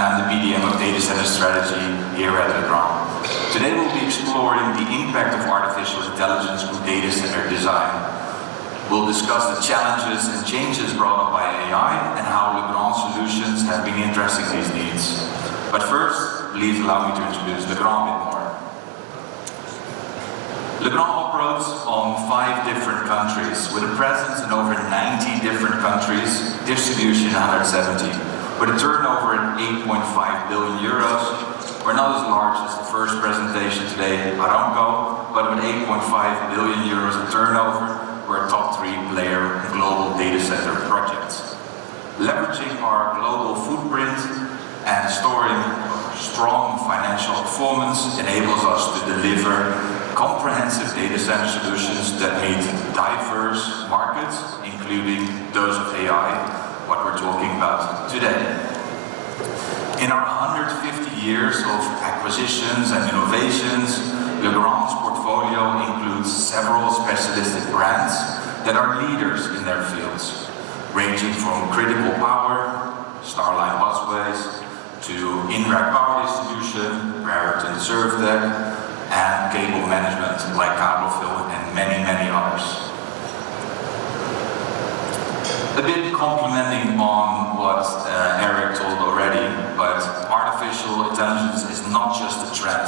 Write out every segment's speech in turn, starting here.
and I'm the BDM of Data Center Strategy here at Legrand. Today we'll be exploring the impact of artificial intelligence on data center design. We'll discuss the challenges and changes brought up by AI and how Legrand solutions have been addressing these needs. But first, please allow me to introduce Legrand a bit more. Legrand operates on 5 different countries, with a presence in over 90 different countries, distribution in 170. With a turnover at 8.5 billion euros, we're not as large as the first presentation today, Aramco, but with 8.5 billion euros in turnover, we're a top 3 player in global data center projects. Leveraging our global footprint and storing strong financial performance enables us to deliver comprehensive data center solutions that meet diverse markets, including those of AI, what we're talking about today. In our 150 years of acquisitions and innovations, Legrand's portfolio includes several specialistic brands that are leaders in their fields, ranging from critical power, Starline busways, to in-rack power distribution, Brereton serve deck, and cable management like Cablefill and many, many others. A bit complementing on what Eric told already, but artificial intelligence is not just a trend.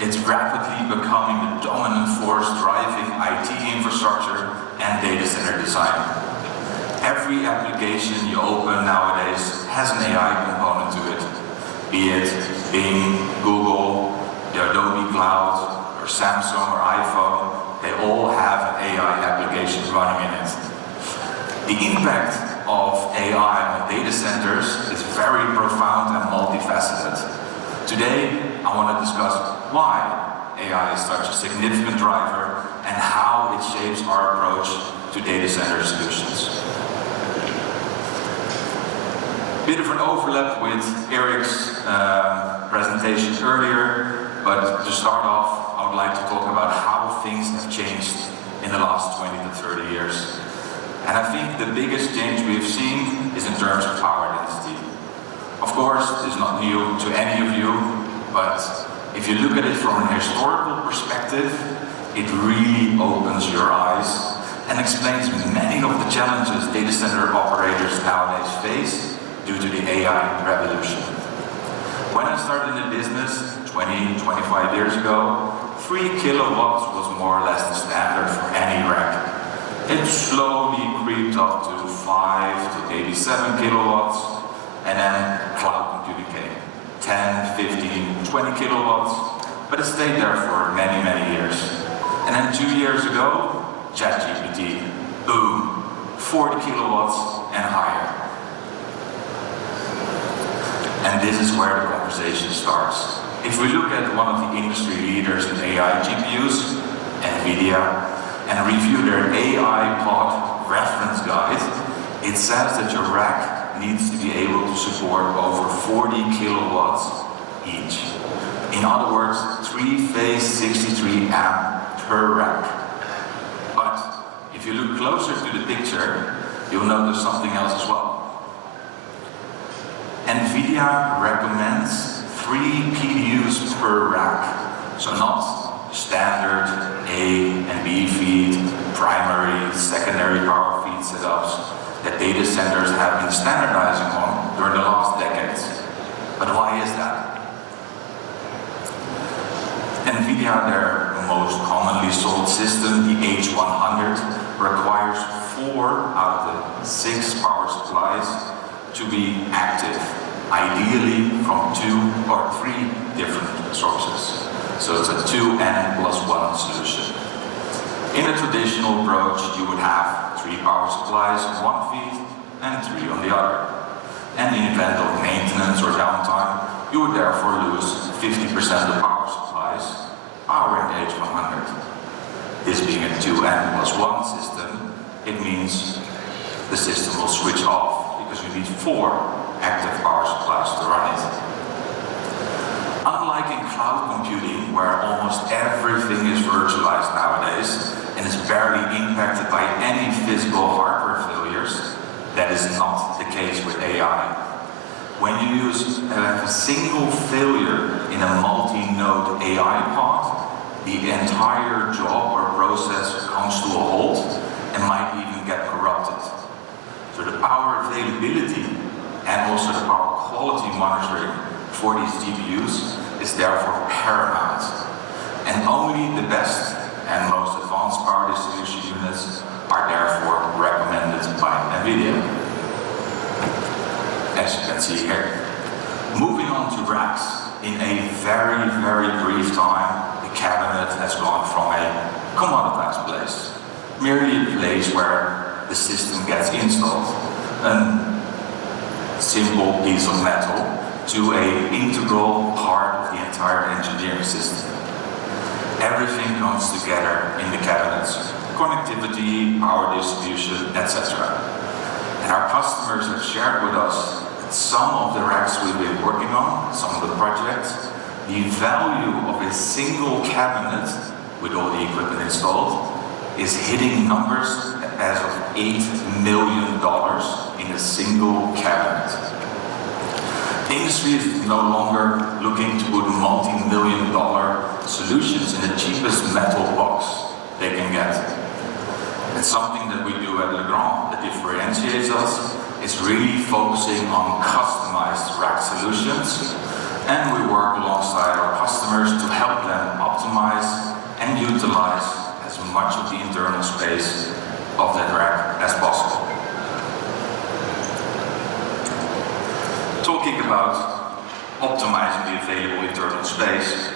It's rapidly becoming the dominant force driving IT infrastructure and data center design. Every application you open nowadays has an AI component to it, be it Bing, Google, the Adobe Cloud, or Samsung or iPhone, they all have an AI application running in it. The impact of AI on data centers is very profound and multifaceted. Today, I want to discuss why AI is such a significant driver and how it shapes our approach to data center solutions. Bit of an overlap with Eric's presentation earlier, but to start off, I would like to talk about how things have changed in the last 20 to 30 years. And I think the biggest change we've seen is in terms of power density. Of course, it's not new to any of you, but if you look at it from an historical perspective, it really opens your eyes and explains many of the challenges data center operators nowadays face due to the AI revolution. When I started in the business 20, 25 years ago, 3 kilowatts was more or less the standard for any rack. It slowly creeped up to 5 to maybe 7 kilowatts, and then cloud computing came. 10, 15, 20 kilowatts, but it stayed there for many, many years. And then 2 years ago, ChatGPT, boom, 40 kilowatts and higher. And this is where the conversation starts. If we look at one of the industry leaders in AI GPUs, NVIDIA, and review their AI pod reference guide, it says that your rack needs to be able to support over 40 kilowatts each. In other words, 3-phase 63 amp per rack. But if you look closer to the picture, you'll notice something else as well. NVIDIA recommends 3 PDUs per rack, so not standard A and B feed, primary, secondary power feed setups that data centers have been standardizing on during the last decades. But why is that? NVIDIA, their most commonly sold system, the H100, requires 4 out of the 6 power supplies to be active, ideally from 2 or 3 different sources. So it's a 2n+1 solution. In a traditional approach, you would have 3 power supplies on one feed and 3 on the other. And in the event of maintenance or downtime, you would therefore lose 50% of power supplies powering the H100. This being a 2n+1 system, it means the system will switch off because you need 4 active power supplies to run it. Unlike in cloud computing, where almost everything is virtualized nowadays and is barely impacted by any physical hardware failures, that is not the case with AI. when you use a single failure in a multi-node AI pod, the entire job or process comes to a halt and might even get corrupted. So the power availability and also the power quality monitoring for these GPUs is therefore paramount. And only the best and most advanced power distribution units are therefore recommended by NVIDIA. As you can see here. Moving on to racks. In a very, very brief time, the cabinet has gone from a commoditized place, merely a place where the system gets installed, a simple piece of metal, to an integral part of the entire engineering system. Everything comes together in the cabinets: connectivity, power distribution, etc. And our customers have shared with us that some of the racks we've been working on, some of the projects, the value of a single cabinet with all the equipment installed is hitting numbers as of $8 million in a single cabinet. The industry is no longer looking to put multi-million-dollar solutions in the cheapest metal box they can get. And something that we do at Legrand that differentiates us is really focusing on customized rack solutions, and we work alongside our customers to help them optimize and utilize as much of the internal space of that rack as possible. Talking about optimizing the available internal space,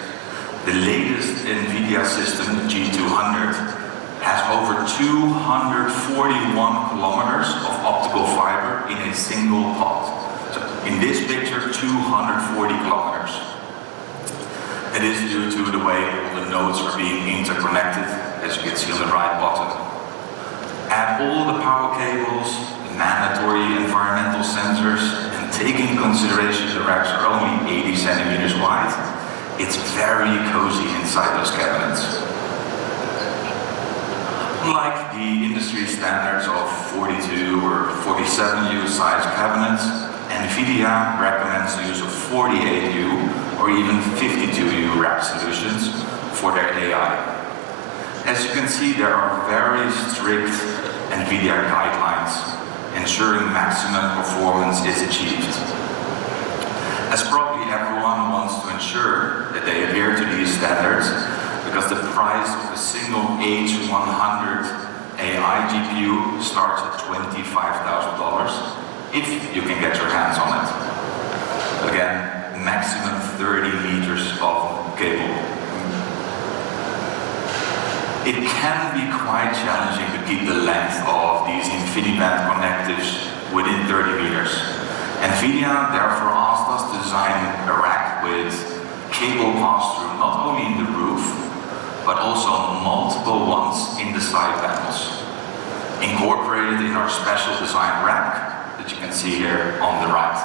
the latest NVIDIA system, the G200, has over 241 kilometers of optical fiber in a single pod. So in this picture, 240 kilometers. It is due to the way all the nodes are being interconnected, as you can see on the right bottom. Add all the power cables, the mandatory environmental sensors, and take into consideration the racks are only 80 centimeters wide, it's very cozy inside those cabinets. Unlike the industry standards of 42 or 47U size cabinets, NVIDIA recommends the use of 48U or even 52U rack solutions for their AI. As you can see, there are very strict NVIDIA guidelines ensuring maximum performance is achieved. As probably everyone wants to ensure that they adhere to these standards, because the price of a single H100 AI GPU starts at $25,000 if you can get your hands on it. Again, maximum 30 meters of cable. It can be quite challenging to keep the length of these InfiniBand connectives within 30 meters. NVIDIA therefore asked us to design a rack with cable pass-through not only in the roof, but also multiple ones in the side panels, incorporated in our special design rack that you can see here on the right.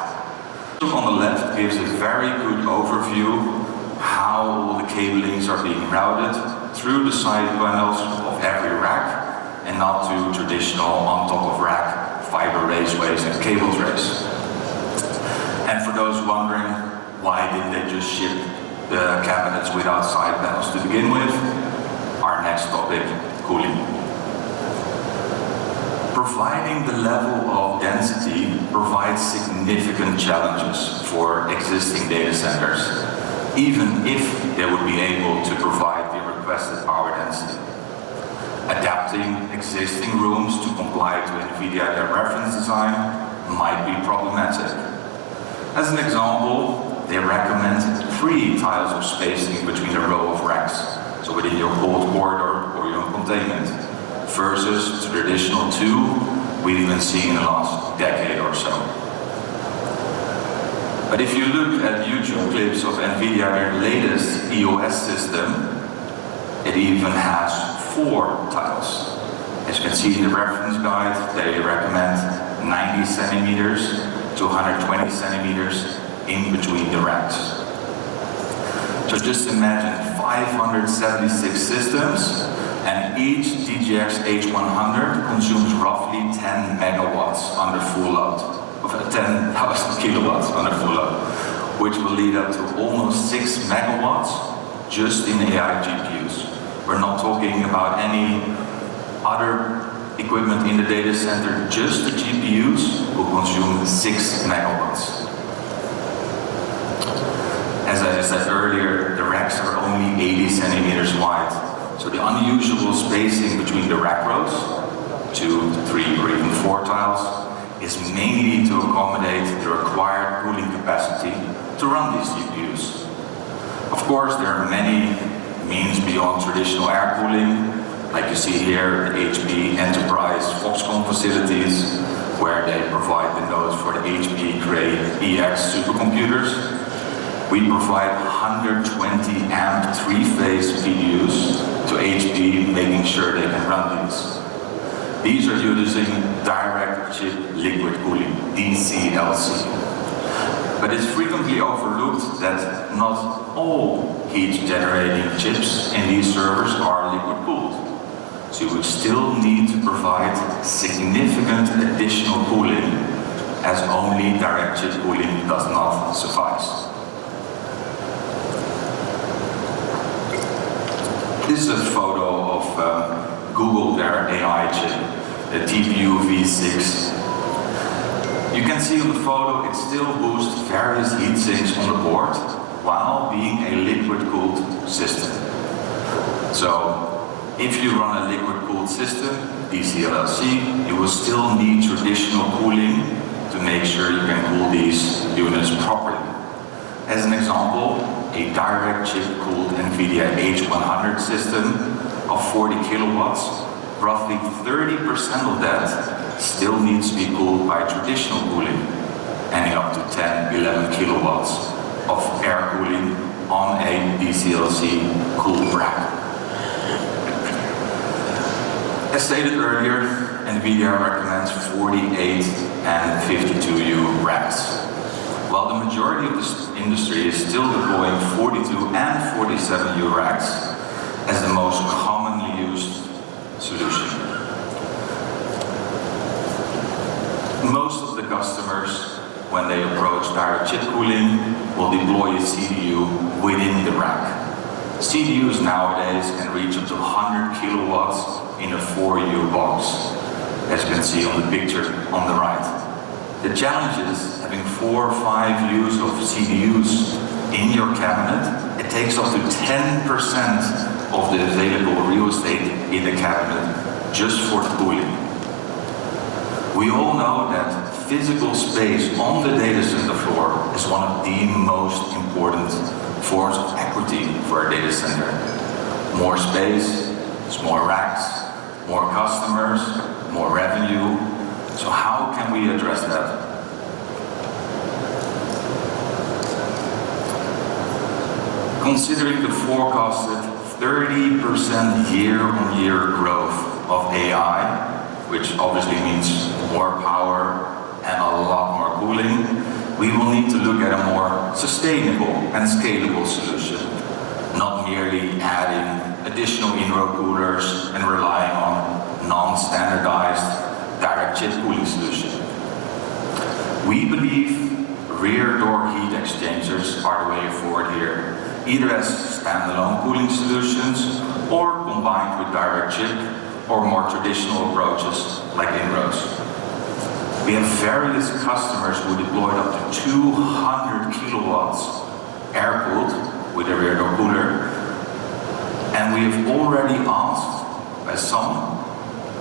On the left gives a very good overview how all the cablings are being routed through the side panels of every rack and not to traditional on top of rack fiber raceways and cable trays. And for those wondering why didn't they just ship the cabinets without side panels to begin with, our next topic, cooling. Providing the level of density provides significant challenges for existing data centers, even if they would be able to provide the requested power density. Adapting existing rooms to comply to NVIDIA their reference design might be problematic. As an example, they recommend 3 tiles of spacing between a row of racks, so within your cold corridor or your containment, versus the traditional 2 we've been seeing in the last decade or so. But if you look at YouTube clips of NVIDIA, their latest EOS system, it even has 4 tiles. As you can see in the reference guide, they recommend 90 centimeters to 120 centimeters in between the racks. So just imagine 576 systems, and each DGX H100 consumes roughly 10 megawatts under full load. of 10,000 kilowatts on a full load, which will lead up to almost 6 megawatts just in AI GPUs. We're not talking about any other equipment in the data center, just the GPUs will consume 6 megawatts. As I said earlier, the racks are only 80 centimeters wide, so the unusual spacing between the rack rows, 2, 3, or even 4 tiles, is mainly to accommodate the required cooling capacity to run these GPUs. Of course, there are many means beyond traditional air cooling, like you see here, the HP Enterprise Foxconn facilities, where they provide the nodes for the HP Cray EX supercomputers. We provide 120 amp 3-phase PDUs to HP, making sure they can run these. These are using direct chip liquid cooling, DCLC. But it's frequently overlooked that not all heat-generating chips in these servers are liquid-cooled. So you would still need to provide significant additional cooling, as only direct chip cooling does not suffice. This is a photo of Google, their AI chip, the TPU V6. You can see on the photo it still boosts various heat sinks on the board while being a liquid-cooled system. So if you run a liquid-cooled system, DCLC, you will still need traditional cooling to make sure you can cool these units properly. As an example, a direct chip-cooled NVIDIA H100 system of 40 kilowatts, roughly 30% of that still needs to be cooled by traditional cooling, ending up to 10, 11 kilowatts of air cooling on a DCLC cooled rack. As stated earlier, NVIDIA recommends 48 and 52U racks. While the majority of this industry is still deploying 42 and 47U racks as the most commonly used solution. Most of the customers, when they approach direct chip cooling, will deploy a CDU within the rack. CDUs nowadays can reach up to 100 kilowatts in a 4U box, as you can see on the picture on the right. The challenge is having 4 or 5 U's of CDUs in your cabinet. It takes up to 10% of the available real estate in the cabinet just for the cooling. We all know that physical space on the data center floor is one of the most important forms of equity for a data center. More space, more racks, more customers, more revenue. So how can we address that? Considering the forecasted 30% year-on-year growth of AI, which obviously means more power and a lot more cooling, we will need to look at a more sustainable and scalable solution, not merely adding additional in-row coolers and relying on non-standardized direct chip cooling solution. We believe rear door heat exchangers are the way forward here, either as standalone cooling solutions or combined with direct chip or more traditional approaches like in-rows. We have various customers who deployed up to 200 kilowatts air-cooled with a rear door cooler, and we have already asked by some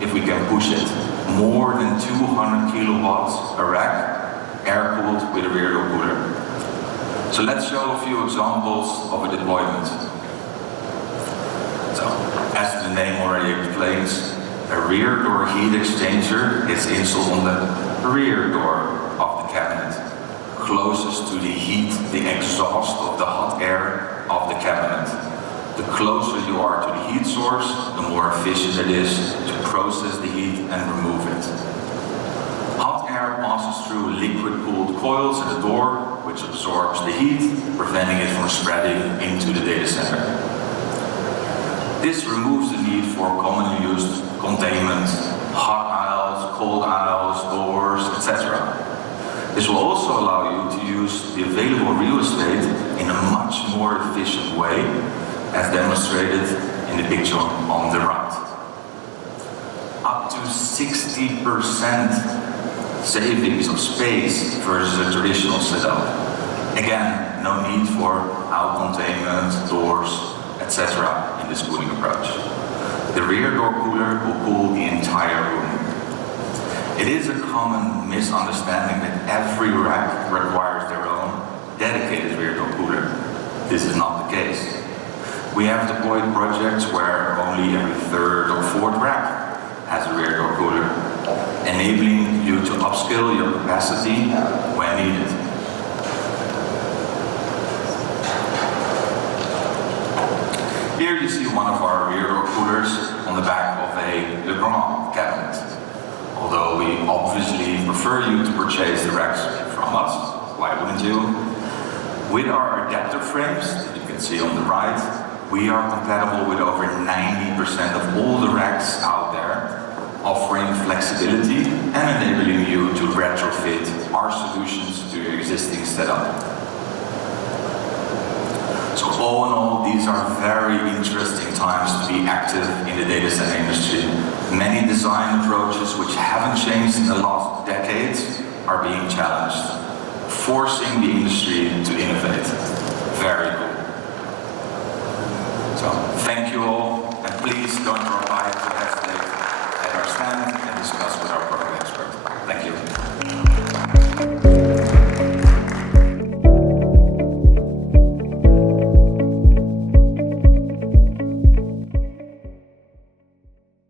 if we can push it more than 200 kilowatts a rack, air-cooled with a rear door cooler. So let's show a few examples of a deployment. So, as the name already explains, a rear door heat exchanger is installed on the rear door of the cabinet, closest to the heat, the exhaust of the hot air of the cabinet. The closer you are to the heat source, the more efficient it is to process the heat and remove it. Hot air passes through liquid-cooled coils in the door, which absorbs the heat, preventing it from spreading into the data center. This removes the need for commonly used containment, hot aisles, cold aisles, doors, etc. This will also allow you to use the available real estate in a much more efficient way, as demonstrated in the picture on the right. Up to 60% savings of space versus a traditional setup. Again, no need for aisle containment, doors, etc. in this cooling approach. The rear door cooler will cool the entire room. It is a common misunderstanding that every rack requires their own dedicated rear door cooler. This is not the case. We have deployed projects where only every third or fourth rack has a rear door cooler, enabling you to upscale your capacity when needed. Here you see one of our rear door coolers on the back of a Legrand cabinet. Although we obviously prefer you to purchase the racks from us, why wouldn't you? With our adapter frames, that you can see on the right, we are compatible with over 90% of all the racks out there, offering flexibility and enabling you to retrofit our solutions to your existing setup. So all in all, these are very interesting times to be active in the data center industry. Many design approaches which haven't changed in the last decades are being challenged, forcing the industry